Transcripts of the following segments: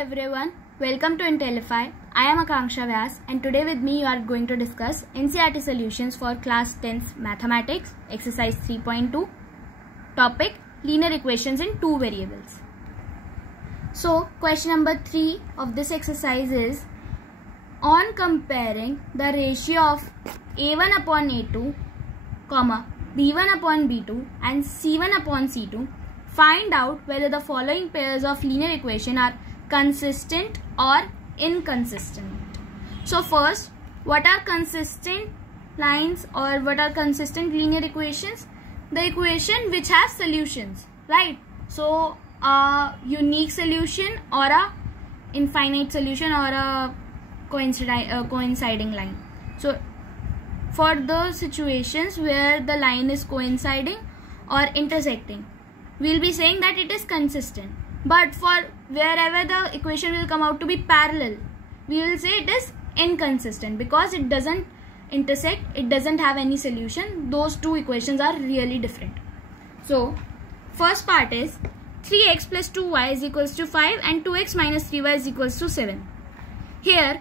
everyone, welcome to Intellify. I am Akanksha Vyas and today with me you are going to discuss NCERT solutions for class 10th mathematics, exercise 3.2, topic linear equations in two variables. So question number 3 of this exercise is, on comparing the ratio of A1 upon A2, B1 upon B2 and C1 upon C2, find out whether the following pairs of linear equation are consistent or inconsistent. So first, what are consistent lines or what are consistent linear equations? The equation which has solutions, right? So a unique solution or a infinite solution or a coinciding line. So for the situations where the line is coinciding or intersecting, we will be saying that it is consistent. But for wherever the equation will come out to be parallel, we will say it is inconsistent because it doesn't intersect, it doesn't have any solution. Those two equations are really different. So first part is 3x plus 2y is equals to 5 and 2x minus 3y is equals to 7. Here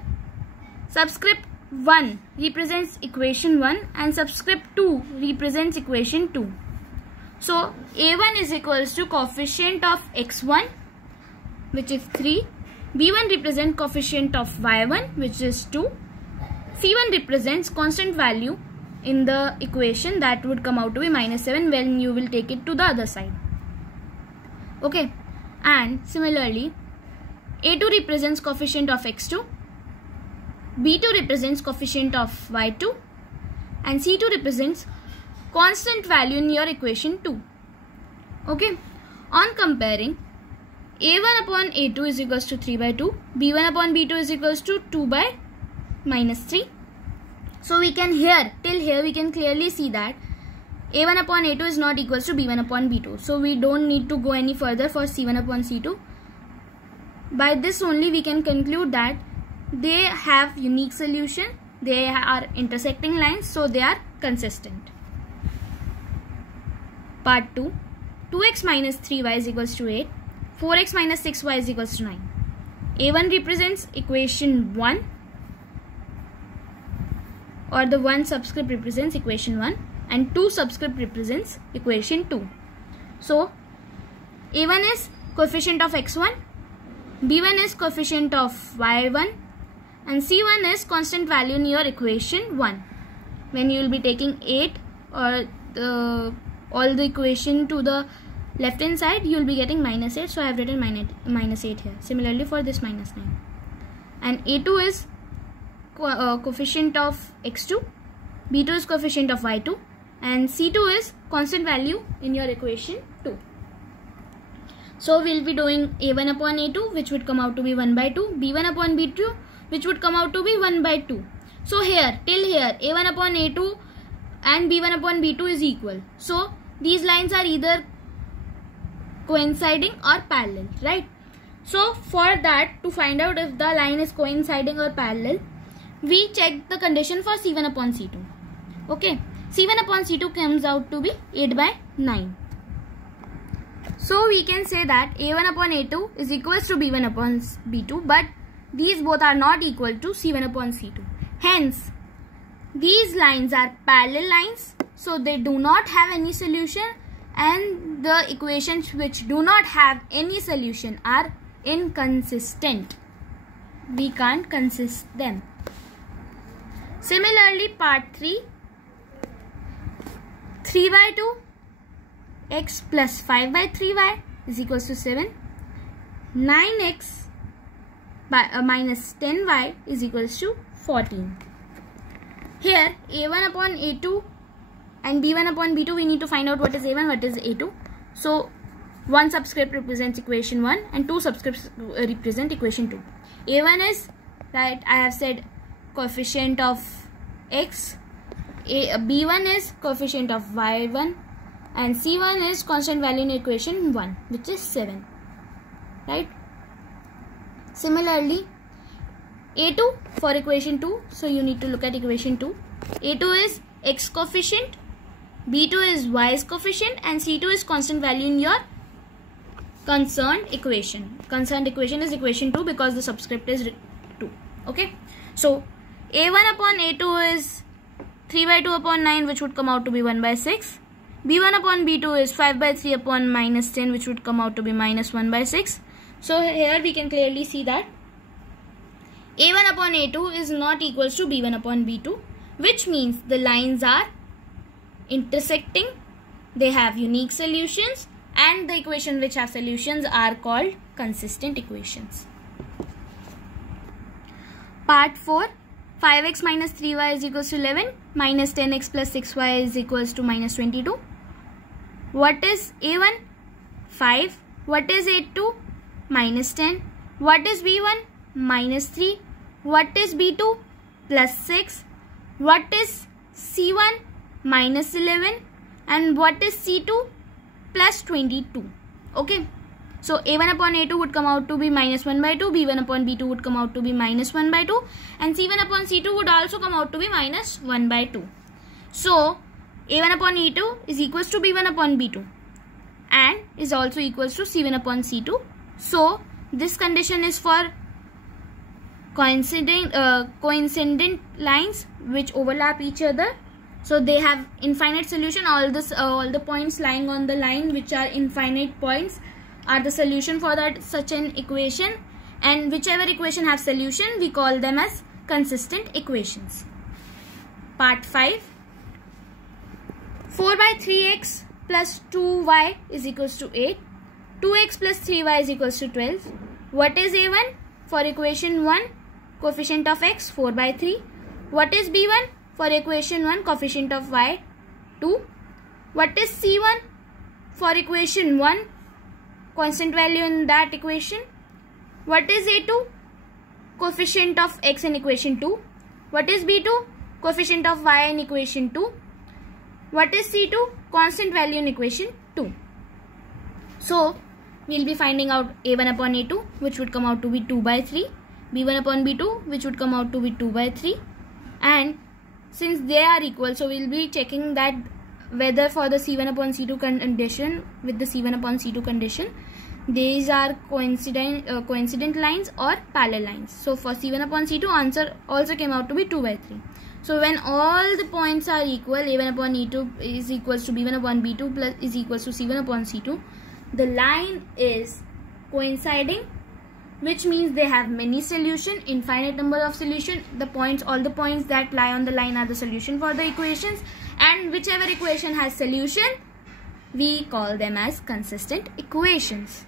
subscript 1 represents equation 1 and subscript 2 represents equation 2. So A1 is equals to coefficient of x1, which is 3. B1 represents coefficient of y1, which is 2. C1 represents constant value in the equation that would come out to be minus 7 when you will take it to the other side. Okay. And similarly, A2 represents coefficient of x2. B2 represents coefficient of y2. And C2 represents constant value in your equation 2. Okay. On comparing, A1 upon A2 is equals to 3 by 2. B1 upon B2 is equals to 2 by minus 3. So we can till here we can clearly see that A1 upon A2 is not equals to B1 upon B2. So we don't need to go any further for C1 upon C2. By this only we can conclude that they have unique solution. They are intersecting lines, so they are consistent. Part 2. 2x minus 3y is equals to 8. 4x minus 6y is equals to 9. A1 represents equation 1, or the 1 subscript represents equation 1 and 2 subscript represents equation 2. So A1 is coefficient of x1, B1 is coefficient of y1 and C1 is constant value in your equation 1. When you will be taking 8 or all the equation to the left hand side, you will be getting minus 8. So I have written minus 8 here. Similarly for this minus 9. And A2 is coefficient of x2, B2 is coefficient of y2 and C2 is constant value in your equation 2. So we will be doing A1 upon A2, which would come out to be 1 by 2, B1 upon B2, which would come out to be 1 by 2. So here, till here, A1 upon A2 and B1 upon B2 is equal. So these lines are either coinciding or parallel, right? So for that, to find out if the line is coinciding or parallel, we check the condition for C1 upon C2. Okay, C1 upon C2 comes out to be 8 by 9. So we can say that A1 upon A2 is equals to B1 upon B2, but these both are not equal to C1 upon C2. Hence, these lines are parallel lines, so they do not have any solution, and the equations which do not have any solution are inconsistent. We can't consist them. Similarly, part 3, 3 by 2 x plus 5 by 3y is equals to 7. 9x by minus 10y is equals to 14. Here A1 upon A2 and B1 upon B2, we need to find out what is A1, what is A2. So 1 subscript represents equation 1 and 2 subscripts represent equation 2. A1 is, right, I have said coefficient of x, B1 is coefficient of y1 and C1 is constant value in equation 1, which is 7, right? Similarly, A2 for equation 2, so you need to look at equation 2. A2 is x coefficient, B2 is y's coefficient and C2 is constant value in your concerned equation. Concerned equation is equation 2 because the subscript is 2. Okay. So a1 upon a2 is 3 by 2 upon 9, which would come out to be 1 by 6. b1 upon b2 is 5 by 3 upon minus 10, which would come out to be minus 1 by 6. So here we can clearly see that a1 upon a2 is not equals to b1 upon b2, which means the lines are intersecting, they have unique solutions, and the equations which have solutions are called consistent equations. Part 4. 5x minus 3y is equals to 11, minus 10x plus 6y is equals to minus 22. What is a1? 5. What is a2? Minus 10. What is b1? Minus 3. What is b2? Plus 6. What is c1? Minus 11. And what is c2? Plus 22. Okay. So a1 upon a2 would come out to be minus 1 by 2, b1 upon b2 would come out to be minus 1 by 2, and c1 upon c2 would also come out to be minus 1 by 2. So a1 upon e2 is equals to b1 upon b2 and is also equals to c1 upon c2. So this condition is for coincident lines which overlap each other. So they have infinite solution. All the points lying on the line which are infinite points are the solution for that such an equation, and whichever equation have solution we call them as consistent equations. Part 5. 4 by 3x plus 2y is equals to 8. 2x plus 3y is equals to 12. What is a1? For equation 1, coefficient of x 4 by 3. What is b1? For equation 1, coefficient of y 2. What is c1? For equation 1, constant value in that equation. What is a2? Coefficient of x in equation 2. What is b2? Coefficient of y in equation 2. What is c2? Constant value in equation 2. So we'll be finding out a1 upon a2, which would come out to be 2 by 3. b1 upon b2, which would come out to be 2 by 3. And since they are equal, so we'll be checking that whether for the c1 upon c2 condition, with the c1 upon c2 condition, these are coincident lines or parallel lines. So for c1 upon c2, answer also came out to be 2 by 3. So when all the points are equal, a1 upon e2 is equals to b1 upon b2 plus is equals to c1 upon c2, the line is coinciding, which means they have many solution, infinite number of solution. All the points that lie on the line are the solution for the equations, and whichever equation has solution we call them as consistent equations.